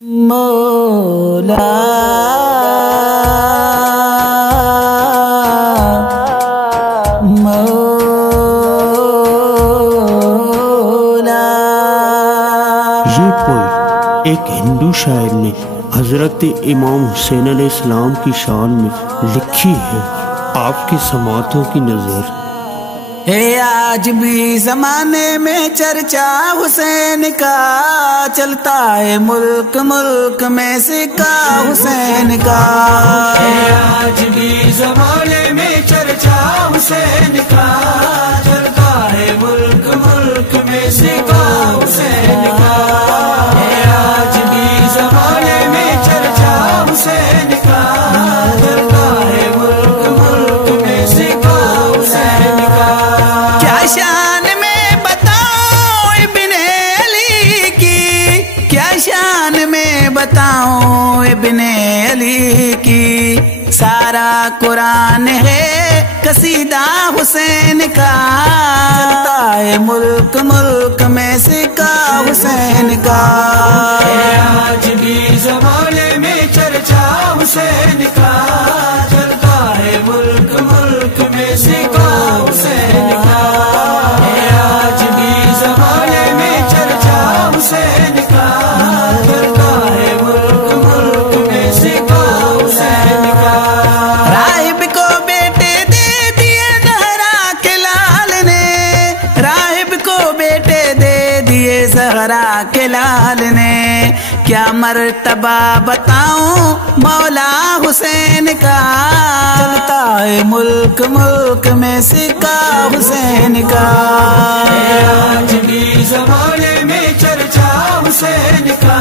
مولا یہ پوئٹ ایک ہندو شاعر نے حضرت امام حسین علیہ السلام کی شان میں لکھی ہے۔ آپ کی سماعتوں کی نظر ہے آج بھی زمانے میں چرچا حسین کا چلتا ہے، ملک ملک میں سکہ حسین کا ہے۔ آج بھی زمانے میں چرچا حسین کا چلتا ہے، ملک ملک میں سکہ حسین کا ہے۔ آج بھی زمانے میں چرچا حسین کا چلتا ہے، ملک ملک میں سکہ حسین کا۔ کیا شان میں بتاؤں ابن علی کی، کیا شان میں بتاؤں ابن علی کی، سارا قرآن ہے قصیدہ حسین کا چلتا ہے، ملک ملک میں سکہ حسین کا ہے۔ آج بھی زمانے میں چرچا حسین کا چلتا ہے، ملک ملک میں سکہ حسین کا ہے۔ آج بھی زمانے میں چرچا حسین کا چلتا ہے، ملک ملک میں سکہ حسین کا۔ راہب کو بیٹے دے دیے زہرا کے لال نے، راہب کو بیٹے دے دیے زہرا کے لال نے، کیا مرتبہ بتاؤں مولا حسین کا چلتا ہے، ملک ملک میں سکہ حسین کا ہے۔ آج بھی زمانے میں چرچا حسین کا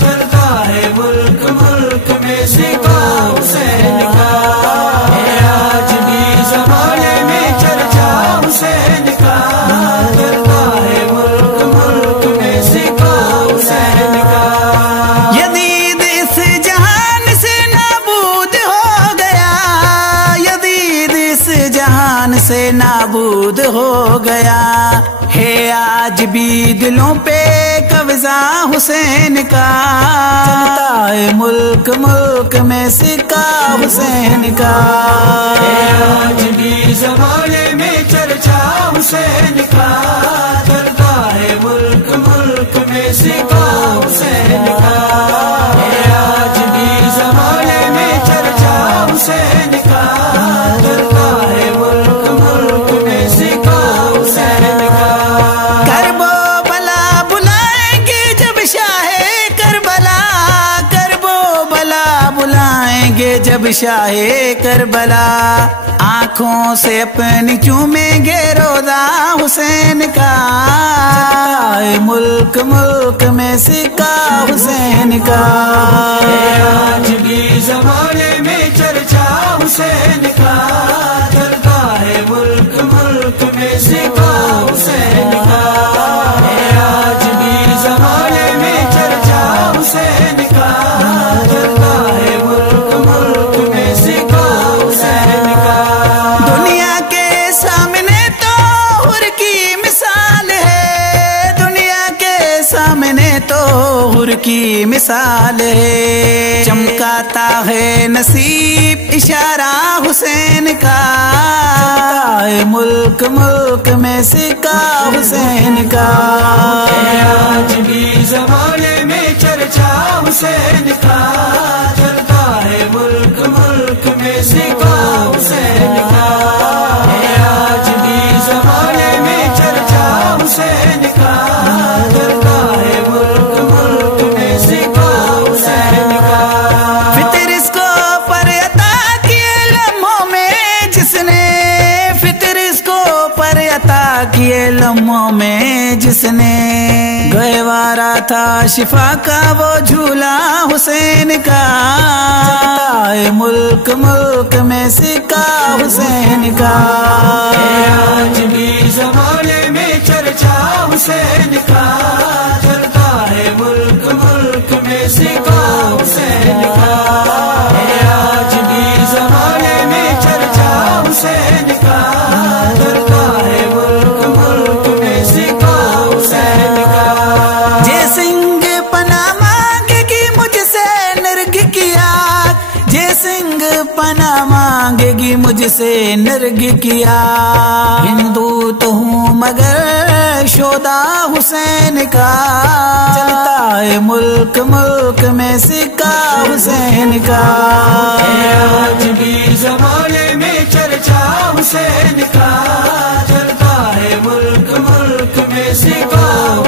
چلتا ہے، ملک ملک میں سکہ حسین کا ہے۔ آج بھی زمانے میں چرچا حسین کا چلتا ہے، ملک ملک میں سکہ حسین کا۔ یزید اس جہان سے نابود ہو گیا، یزید اس جہان سے نابود ہو گیا، ہے آج بھی دلوں پہ قبضہ حسین کا چلتا ہے، ملک ملک میں سکہ حسین کا ہے۔ آج بھی زمانے میں چرچا حسین کا چلتا ہے، ملک ملک میں سکہ حسین کا ہے۔ آج بھی زمانے میں چرچا حسین کا چلتا ہے، ملک ملک میں سکہ حسین کا۔ کرب و بلا بلائیں گے جب شاہ کربلا، کرب و بلا بلائیں گے جب شاہ کربلا، آنکھوں سے اپنی چومیں گے روضہ حسین کا چلتا ہے، ملک ملک میں سکہ حسین کا ہے۔ آج بھی زمانے میں چرچا حسین کا چلتا ہے، ملک ملک میں سکہ حسین کا ہے۔ آج بھی زمانے میں چرچا حسین کا چلتا ہے، ملک ملک میں سکہ حسین کا۔ دنیا کے سامنے تو حر کی مثال ہے، دنیا کے سامنے تو حر کی مثال ہے، چمکاتا ہے نصیب اشارہ حسین کا چلتا ہے، ملک ملک میں سکہ حسین کا ہے۔ آج بھی زمانے میں چرچا حسین کا چلتا ہے، ملک ملک میں سکہ حسین کا ہے۔ آج بھی زمانے میں چرچا حسین کا چلتا ہے، ملک ملک میں سکہ حسین کا۔ فطر اس کو پر عطا کیے لمحوں میں جس نے، فطر اس کو پر عطا کیے لمحوں میں جس نے، گہوارہ تھا شفا کا وہ جھولا حسین کا چلتا ہے، ملک ملک میں سکہ حسین کا ہے۔ آج بھی زمانے میں چرچا حسین کا چلتا ہے، ملک ملک میں سکہ حسین کا ہے۔ آج بھی زمانے میں چرچا حسین کا چلتا ہے، ملک ملک میں سکہ حسین کا۔ جے سنگھ پناہ مانگ کی مانگی مجھ سے نرگ کیا، ہندو تو ہوں مگر شودا حسین کا، چلتا ہے ملک ملک میں سکہ حسین کا، آج بھی زمانے میں چرچا حسین کا، چلتا ہے ملک ملک میں سکہ